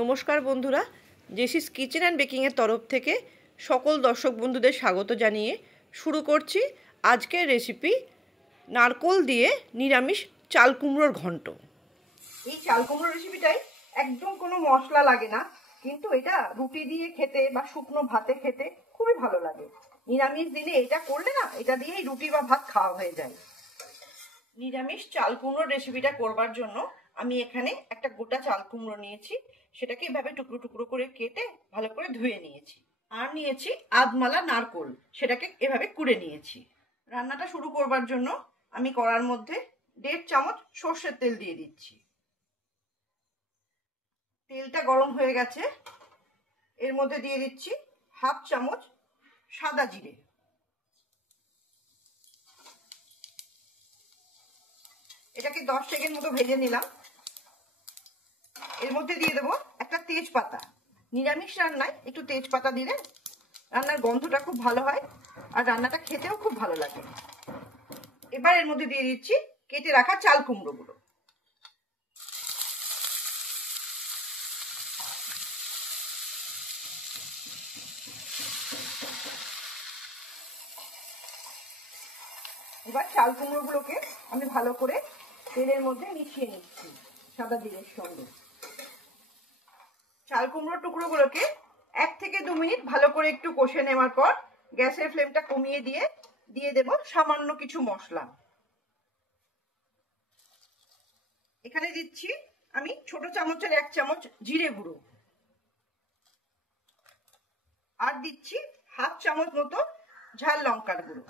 নমস্কার বন্ধুরা, জেসিস kitchen and বেকিংয়ের তরফ থেকে সকল দর্শক বন্ধুদের স্বাগত জানিয়ে শুরু করছি আজকের রেসিপি নারকোল দিয়ে নিরামিষ চাল কুমড়োর ঘন্ট। এই চাল কুমড়ো রেসিপিটাই একদম কোনো মশলা লাগে না, কিন্তু এটা রুটি দিয়ে খেতে বা শুকনো ভাতে খেতে খুবই ভালো লাগে। নিরামিষ দিনে এটা করলে না, এটা দিয়েই রুটি বা ভাত খাওয়া হয়ে যায়। নিরামিষ চাল কুমড়োর রেসিপিটা করবার জন্য আমি এখানে একটা গোটা চাল কুমড়ো নিয়েছি, সেটাকে এভাবে টুকরো টুকরো করে কেটে ভালো করে ধুয়ে নিয়েছি। আর নিয়েছি আধমালা নারকোল, সেটাকে এভাবে কুড়ে নিয়েছি। রান্নাটা শুরু করবার জন্য আমি কড়ার মধ্যে 1.5 চামচ সর্ষের তেল দিয়ে দিচ্ছি। তেলটা গরম হয়ে গেছে, এর মধ্যে দিয়ে দিচ্ছি 1/2 চামচ সাদা জিরে। এটাকে 10 সেকেন্ড মতো ভেজে নিলাম। এর মধ্যে দিয়ে দেবো একটা তেজপাতা। নিরামিষ রান্নায় একটু তেজপাতা দিলে রান্নার গন্ধটা খুব ভালো হয় আর রান্নাটা খেতেও খুব ভালো লাগে। এবার এর মধ্যে দিয়ে দিচ্ছি কেটে রাখা চাল কুমড়োগুলো। এবার চাল কুমড়োগুলোকে আমি ভালো করে তেলের মধ্যে মিশিয়ে নিচ্ছি সাদা জিরের সঙ্গে। চাল কুমড়োর টুকরোগুলোকে 1 থেকে 2 মিনিট ভালো করে একটু কষে নেওয়ার পর গ্যাসের ফ্লেমটা কমিয়ে দিয়ে দেব সামান্য কিছু মশলা। এখানে দিচ্ছি আমি ছোট চামচের 1 চামচ জিরে গুঁড়ো, আর দিচ্ছি 1/2 চামচ মতো ঝাল লঙ্কার গুঁড়ো।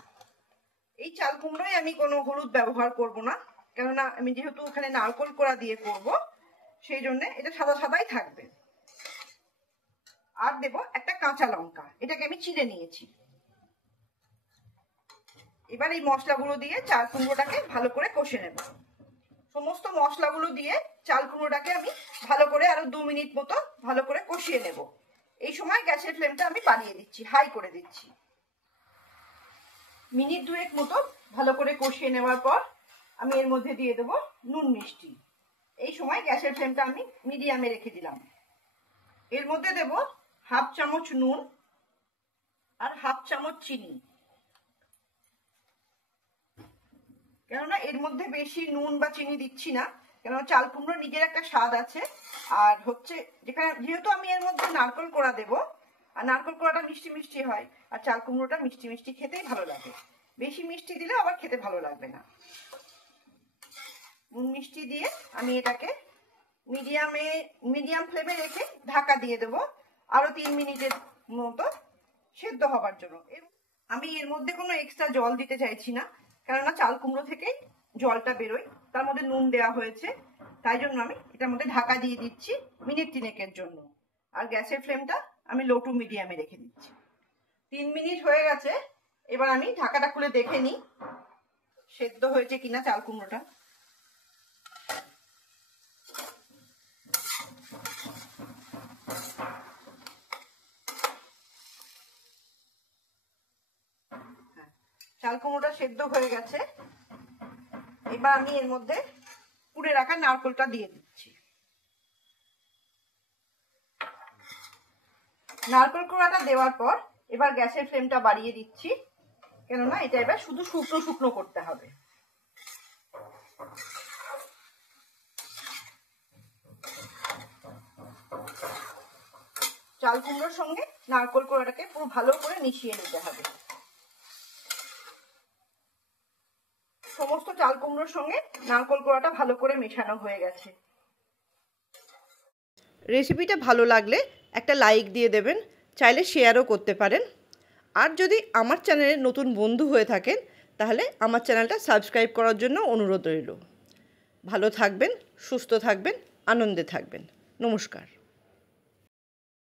এই চাল কুমড়োয় আমি কোনো হলুদ ব্যবহার করব না, কেননা আমি যেহেতু ওখানে নারকোল কোড়া দিয়ে করব, সেই জন্য এটা সাদা সাদাই থাকবে। আর দেব একটা কাঁচা লঙ্কা, এটাকে আমি চিড়ে নিয়েছি। এবার এই মশলাগুলো দিয়ে চাল কুমড়োটাকে ভালো করে কষে নেব। সমস্ত মশলাগুলো দিয়ে চাল কুমড়োটাকে আমি ভালো করে আরো 2 মিনিট মতো ভালো করে কষিয়ে নেব। এই সময় গ্যাসের ফ্লেমটা আমি বাড়িয়ে দিচ্ছি, হাই করে দিচ্ছি। মিনিট 2 মতো ভালো করে কষিয়ে নেওয়ার পর আমি এর মধ্যে দিয়ে দেবো নুন মিষ্টি। এই সময় গ্যাসের ফ্লেমটা আমি মিডিয়ামে রেখে দিলাম। এর মধ্যে দেব 1/2 চামচ নুন আর 1/2 চামচ চিনি, কেননা এর মধ্যে বেশি নুন বা চিনি দিচ্ছি না, কেননা চাল কুমড়োর নিজের একটা স্বাদ আছে। আর হচ্ছে যেহেতু আমি এর মধ্যে নারকোল কোড়া দেব, আর নারকোল কোড়াটা মিষ্টি মিষ্টি হয়, আর চাল কুমড়োটা মিষ্টি মিষ্টি খেতেই ভালো লাগে। বেশি মিষ্টি দিলে আবার খেতে ভালো লাগবে না। নুন মিষ্টি দিয়ে আমি এটাকে মিডিয়াম ফ্লেমে রেখে ঢাকা দিয়ে দেবো আরো 3 মিনিটের মতো সেদ্ধ হবার জন্য। আমি এর মধ্যে কোনো এক্সট্রা জল দিতে চাইছি না, কেননা চাল কুমড়ো থেকেই জলটা বেরোয়, তার মধ্যে নুন দেওয়া হয়েছে, তাই জন্য আমি এটার মধ্যে ঢাকা দিয়ে দিচ্ছি মিনিট 3 জন্য। আর গ্যাসের ফ্লেমটা আমি লো টু মিডিয়ামে রেখে দিচ্ছি। 3 মিনিট হয়ে গেছে, এবার আমি ঢাকাটা খুলে দেখে নিই সেদ্ধ হয়েছে কিনা চাল কুমড়োটা। চাল কুমড়োটা সেদ্ধ হয়ে গেছে। এবার আমি এর মধ্যে কুড়ে রাখা নারকোলটা দিয়ে দিচ্ছি। নারকোল কোড়াটা দেওয়ার পর এবার গ্যাসের ফ্লেমটা বাড়িয়ে দিচ্ছি, কেননা এটা এবার শুধু শুকনো শুকনো করতে হবে। চাল কুমড়োর সঙ্গে নারকোল কোড়াটাকে পুরো ভালো করে মিশিয়ে নিতে হবে। সমস্ত চাল কুমড়োর সঙ্গে নারকোল কোড়াটা ভালো করে মেশানো হয়ে গেছে। রেসিপিটা ভালো লাগলে একটা লাইক দিয়ে দেবেন, চাইলে শেয়ারও করতে পারেন। আর যদি আমার চ্যানেলে নতুন বন্ধু হয়ে থাকেন, তাহলে আমার চ্যানেলটা সাবস্ক্রাইব করার জন্য অনুরোধ রইল। ভালো থাকবেন, সুস্থ থাকবেন, আনন্দে থাকবেন। নমস্কার।